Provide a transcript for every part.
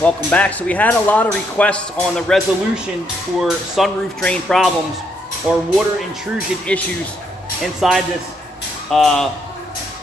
Welcome back. So we had a lot of requests on the resolution for sunroof drain problems or water intrusion issues inside this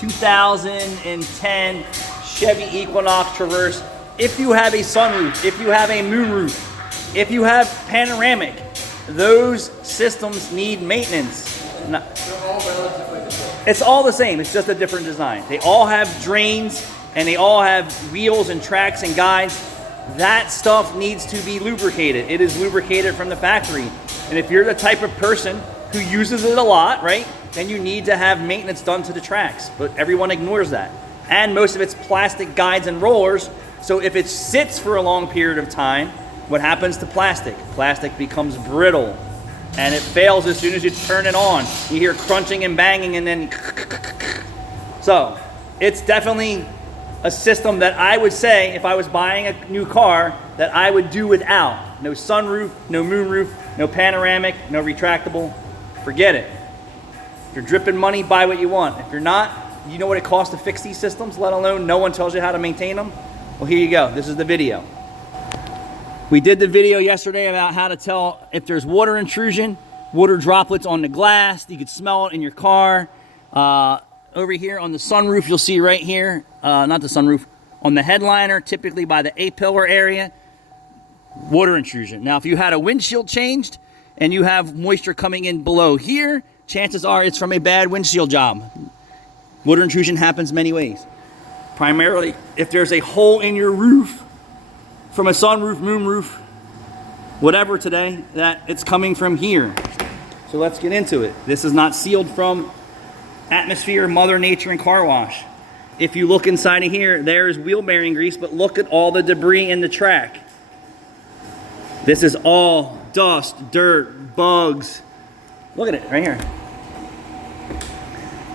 2010 Chevy Equinox Traverse. If you have a sunroof, if you have a moonroof, if you have panoramic, those systems need maintenance. It's all the same, it's just a different design. They all have drains and they all have wheels and tracks and guides. That stuff needs to be lubricated. It is lubricated from the factory. And if you're the type of person who uses it a lot, right, then you need to have maintenance done to the tracks. But everyone ignores that. And most of it's plastic guides and rollers. So if it sits for a long period of time, what happens to plastic? Plastic becomes brittle and it fails as soon as you turn it on. You hear crunching and banging and then so it's definitely a system that I would say if I was buying a new car that I would do without. No sunroof, no moonroof, no panoramic, no retractable. Forget it. If you're dripping money, buy what you want. If you're not, you know what it costs to fix these systems, let alone no one tells you how to maintain them? Well, here you go. This is the video. We did the video yesterday about how to tell if there's water intrusion, water droplets on the glass. You could smell it in your car. Over here on the sunroof, you'll see right here, not the sunroof, on the headliner, typically by the A-pillar area, water intrusion. Now, if you had a windshield changed and you have moisture coming in below here, chances are it's from a bad windshield job. Water intrusion happens many ways. Primarily, if there's a hole in your roof from a sunroof, moonroof, whatever today, that it's coming from here. So let's get into it. This is not sealed from atmosphere, Mother Nature, and car wash. If you look inside of here, there's wheel bearing grease, but look at all the debris in the track. This is all dust, dirt, bugs. Look at it right here.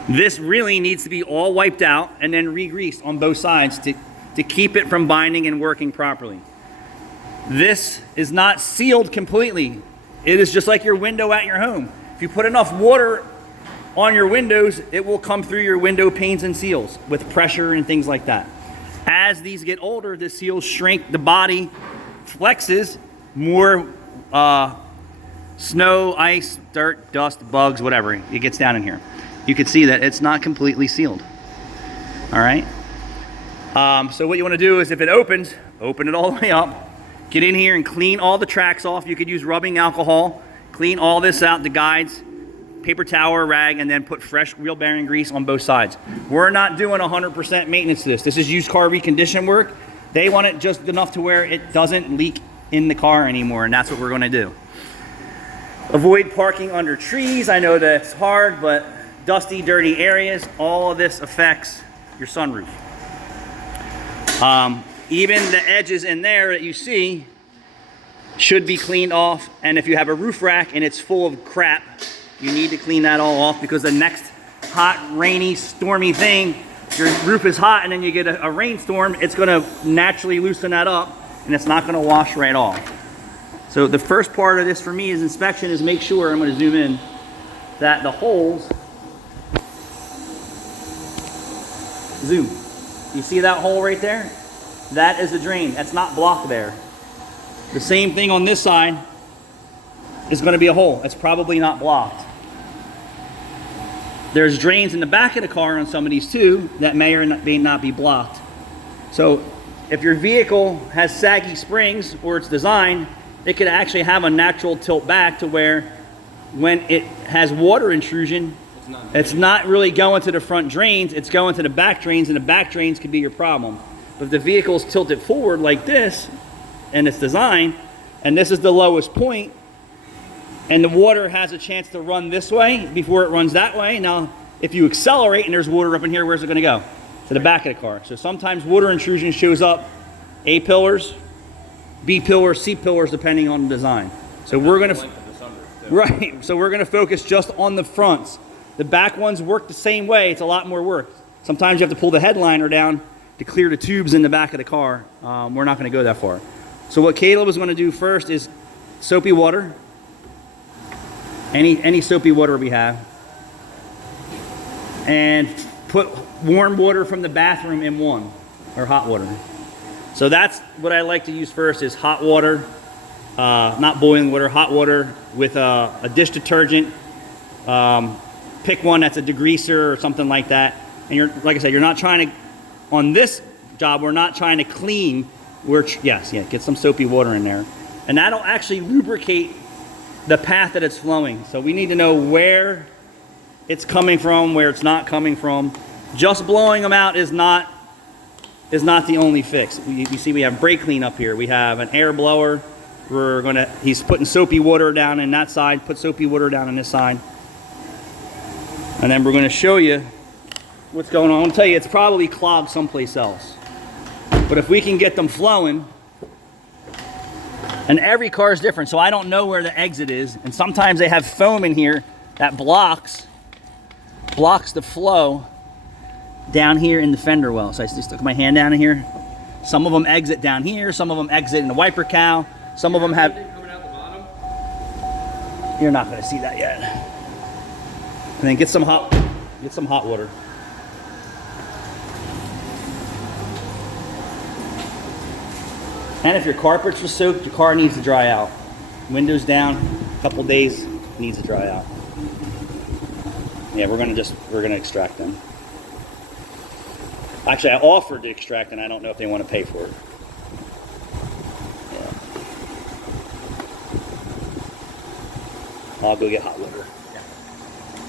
This really needs to be all wiped out and then re-greased on both sides to keep it from binding and working properly. This is not sealed completely. It is just like your window at your home. If you put enough water on your windows, it will come through your window panes and seals with pressure and things like that. As these get older, the seals shrink, the body flexes, more snow, ice, dirt, dust, bugs, whatever, it gets down in here. You can see that it's not completely sealed. All right? So what you want to do is if it opens, open it all the way up, get in here and clean all the tracks off. You could use rubbing alcohol, clean all this out, the guides, paper towel or rag, and then put fresh wheel bearing grease on both sides. We're not doing 100% maintenance to this. This is used car recondition work. They want it just enough to where it doesn't leak in the car anymore, and that's what we're going to do. Avoid parking under trees. I know that's hard, but dusty, dirty areas, all of this affects your sunroof. Even the edges in there that you see should be cleaned off, and if you have a roof rack and it's full of crap, you need to clean that all off, because the next hot, rainy, stormy thing, your roof is hot and then you get a rainstorm, it's going to naturally loosen that up and it's not going to wash right off. So the first part of this for me is inspection, is make sure, I'm going to zoom in, that the holes, zoom, you see that hole right there? That is the drain. That's not blocked there. The same thing on this side is going to be a hole. It's probably not blocked. There's drains in the back of the car on some of these too that may or may not be blocked. So if your vehicle has saggy springs or it's designed, it could actually have a natural tilt back to where when it has water intrusion, it's not really going to the front drains, it's going to the back drains, and the back drains could be your problem. But if the vehicle's tilted forward like this, and it's designed, and this is the lowest point, and the water has a chance to run this way before it runs that way. Now, if you accelerate and there's water up in here, where's it going to go? To the back of the car. So sometimes water intrusion shows up A pillars, B pillars, C pillars, depending on the design. So we're going to, right, so we're going to focus just on the fronts. The back ones work the same way. It's a lot more work. Sometimes you have to pull the headliner down to clear the tubes in the back of the car. We're not going to go that far. So what Caleb is going to do first is soapy water. Any soapy water we have, and put warm water from the bathroom in one, or hot water. So that's what I like to use first is hot water, not boiling water, hot water with a dish detergent. Pick one that's a degreaser or something like that. And you're, like I said, you're not trying to, on this job, we're not trying to clean. Get some soapy water in there. And that'll actually lubricate the path that it's flowing. So we need to know where it's coming from, where it's not coming from. Just blowing them out is not the only fix. You see we have brake clean up here. We have an air blower. He's putting soapy water down in that side, put soapy water down on this side. And then we're gonna show you what's going on. I'm gonna tell you it's probably clogged someplace else. But if we can get them flowing, and every car is different, so I don't know where the exit is. And sometimes they have foam in here that blocks the flow down here in the fender well. So I just stuck my hand down in here. Some of them exit down here. Some of them exit in the wiper cowl. Some of them have. Coming out the bottom? You're not going to see that yet. And then get some hot water. And if your carpets are soaked, your car needs to dry out. Windows down, a couple days, needs to dry out. Yeah, we're gonna extract them. Actually, I offered to extract, and I don't know if they want to pay for it. Yeah. I'll go get hot water. Yeah.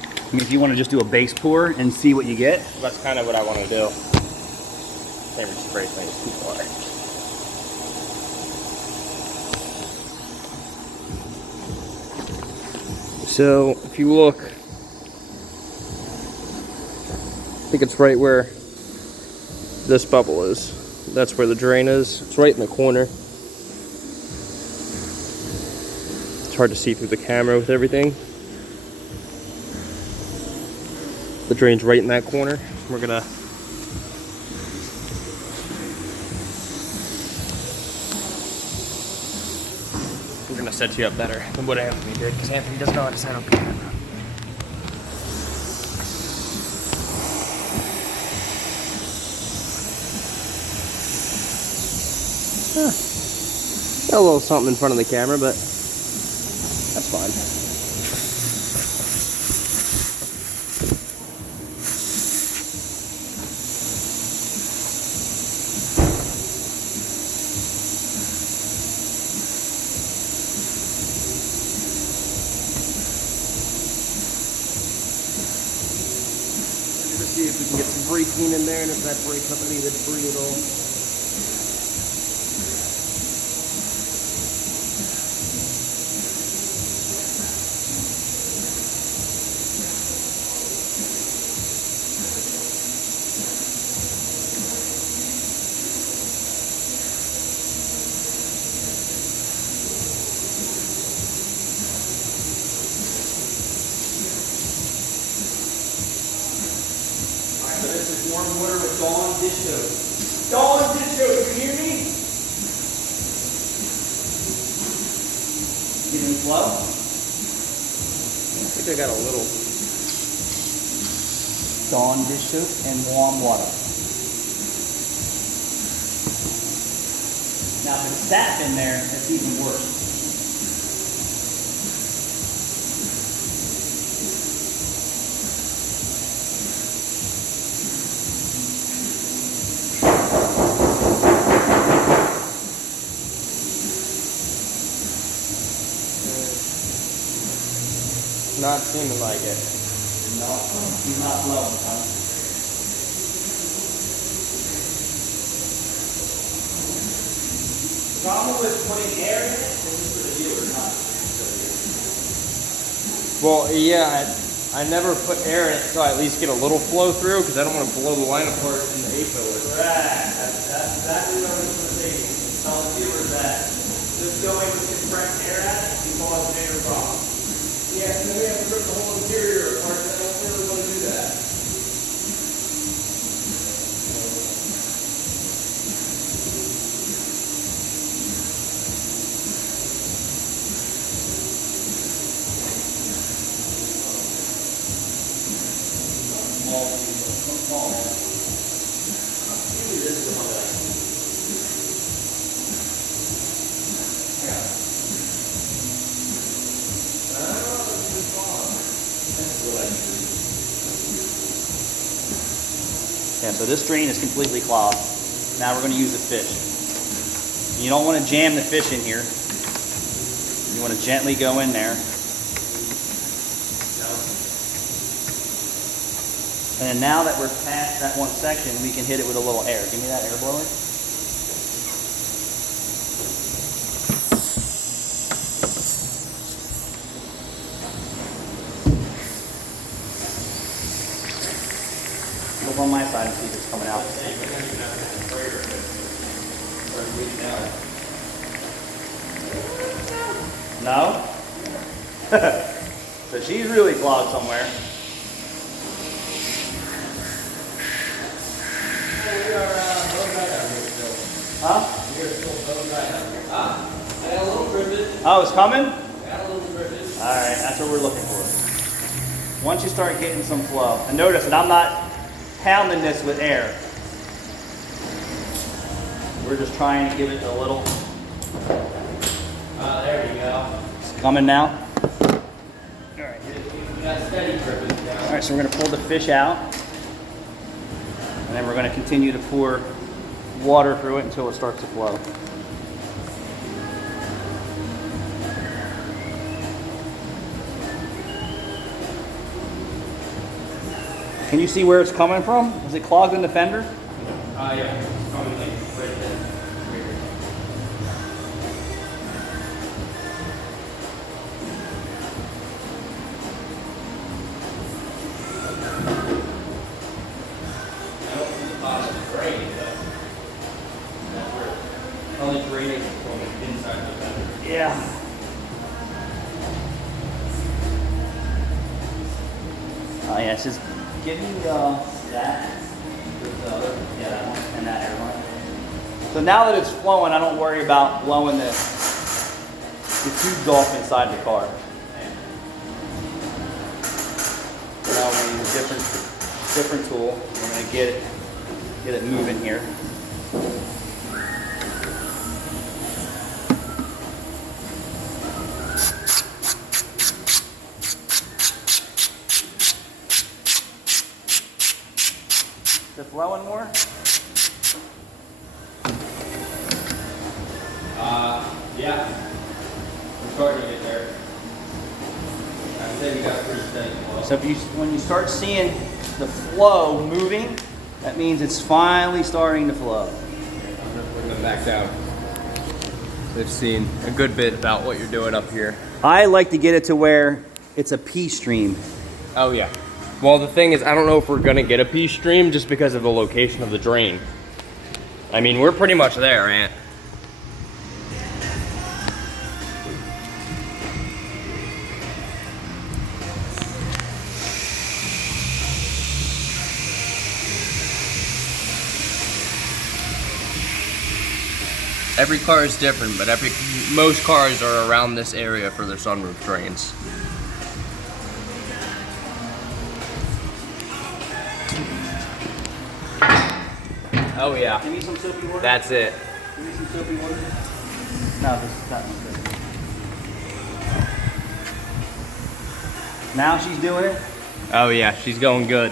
I mean, if you want to just do a base pour and see what you get. That's kind of what I want to do. Favorite spray paint is too far. So if you look, I think it's right where this bubble is. That's where the drain is. It's right in the corner. It's hard to see through the camera with everything. The drain's right in that corner. We're gonna set you up better than what Anthony did, because Anthony doesn't know how to set up a camera. Got a little something in front of the camera, but that's fine. See if we can get some brake clean in there, and if that breaks up any of the debris at all. Warm water with Dawn dish soap. Dawn dish soap, you hear me? Getting flow? I think I got a little. Dawn dish soap and warm water. Now if it's sap in there, it's even worse. Not seeming like it. No, he's not blowing, huh? The problem with putting air in it is just for the dealer, not Well, yeah, I never put air in it so I at least get a little flow through, because I don't want to blow the line apart in the A-pillar. correct. That's exactly what I was going to say. Tell the dealer that just going with compressed air at it can cause major problems. Yeah, and then we have to rip the whole interior apart, and I don't really want to do that. Usually this is the one that I Yeah, so this drain is completely clogged. Now we're going to use the fish. You don't want to jam the fish in here. You want to gently go in there. And then now that we're past that one section, we can hit it with a little air. Give me that air blower. Look on my side and see if it's coming out. No? So she's really clogged somewhere. Huh? Oh, it's coming? Alright, that's what we're looking for. Once you start getting some flow, and notice that I'm not pounding this with air. We're just trying to give it a little. There we go. It's coming now. Alright, we got steady dripping down. Alright, so we're going to pull the fish out. And then we're going to continue to pour water through it until it starts to flow. Can you see where it's coming from? Is it clogged in the fender? Yeah, it's coming like right there. I don't see the bottom of the drain, but that's where only drainage is from inside the fender. Yeah. Oh yeah, it's just give me that. Yeah, that one and that airline. So now that it's flowing, I don't worry about blowing the tubes off inside the car. Now we're going to use a different tool. We're going to get it moving here. Is it flowing more? Yeah. We're starting to get there. I'd say we got pretty steady flow. So when you start seeing the flow moving, that means it's finally starting to flow. I'm gonna bring them back down. They've seen a good bit about what you're doing up here. I like to get it to where it's a pea stream. Oh yeah. Well, the thing is, I don't know if we're gonna get a pea stream just because of the location of the drain. I mean, we're pretty much there, Ant. Every car is different, but most cars are around this area for their sunroof drains. Oh yeah. Give me some soapy water. That's it. Give me some soapy water. No, this is not good. Now she's doing it. Oh yeah, she's going good.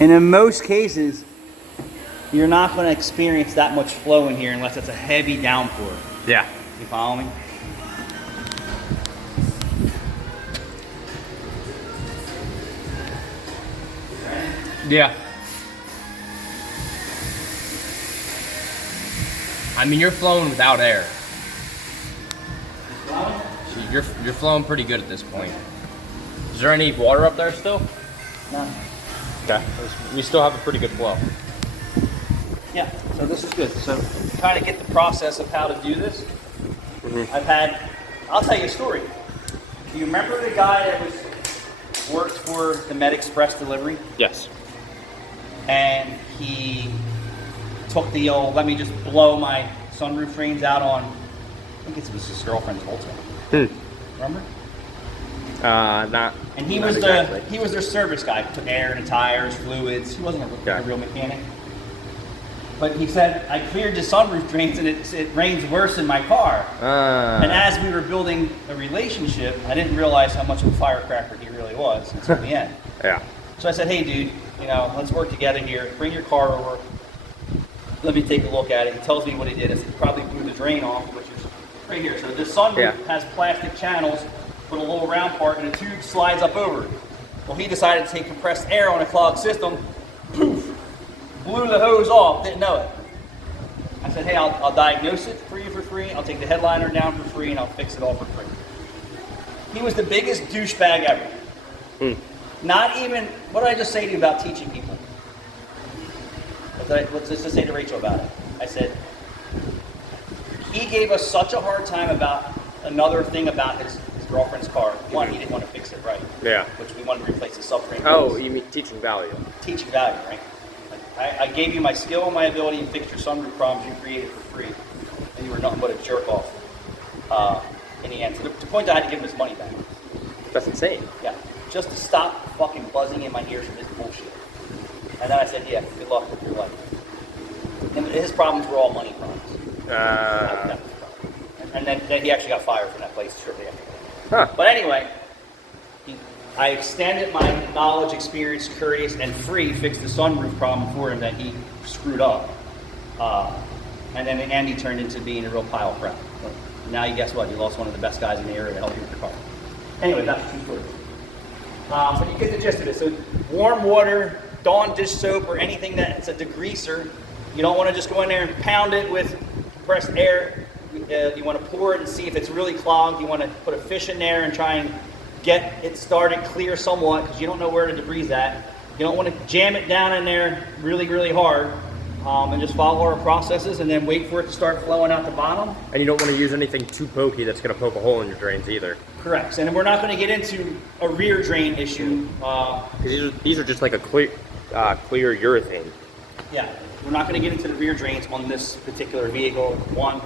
And in most cases, you're not going to experience that much flow in here unless it's a heavy downpour. Yeah. You follow me? Yeah. I mean, you're flowing without air. You're flowing pretty good at this point. Is there any water up there still? No. Okay. We still have a pretty good flow. Yeah, so this is good. So trying to get the process of how to do this. I'll tell you a story. Do you remember the guy that worked for the Med Express delivery? Yes. And he took the old, let me just blow my sunroof drains out on, I think it was his girlfriend's Volkswagen. Remember? Not. And he not was exactly. their service guy. Put air in the tires, fluids. He wasn't a real mechanic. But he said, I cleared the sunroof drains and it rains worse in my car. And as we were building a relationship, I didn't realize how much of a firecracker he really was until the end. Yeah. So I said, hey dude, let's work together here. Bring your car over. Let me take a look at it. He tells me what he did. He probably blew the drain off, which is right here. So this sunroof has plastic channels with a little round part and a tube slides up over it. Well, he decided to take compressed air on a clogged system. Poof! Blew the hose off, didn't know it. I said, hey, I'll diagnose it for you for free. I'll take the headliner down for free and I'll fix it all for free. He was the biggest douchebag ever. Not even, what did I just say to you about teaching people? Let's just say to Rachel about it. I said, he gave us such a hard time about another thing about his girlfriend's car. One, he didn't want to fix it right. Yeah. Which we wanted to replace the subframe. Oh, you mean teaching value. Teaching value, right? I gave you my skill and my ability and fixed your sunroof problems you created for free. And you were nothing but a jerk off in the end. To the point that I had to give him his money back. That's insane. Yeah. Just to stop fucking buzzing in my ears with this bullshit. And then I said, yeah, good luck with your life. And his problems were all money problems. That was the problem. And then he actually got fired from that place shortly after that. But anyway, I extended my knowledge, experience, courteous, and free, fixed the sunroof problem for him that he screwed up. And then in the end, he turned into being a real pile of crap. But now you guess what? You lost one of the best guys in the area to help you with your car. Anyway, that's a true story. But you get the gist of it. So warm water, Dawn dish soap, or anything that's a degreaser. You don't want to just go in there and pound it with compressed air. You want to pour it and see if it's really clogged. You want to put a fish in there and try and get it started clear somewhat because you don't know where the debris is at. You don't want to jam it down in there really, really hard. And just follow our processes and then wait for it to start flowing out the bottom. And you don't want to use anything too pokey that's going to poke a hole in your drains either. Correct. And we're not going to get into a rear drain issue. These are just like a clear urethane. Yeah, we're not going to get into the rear drains on this particular vehicle. One,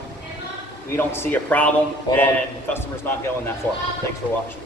we don't see a problem, and the customer's not going that far. Thanks for watching.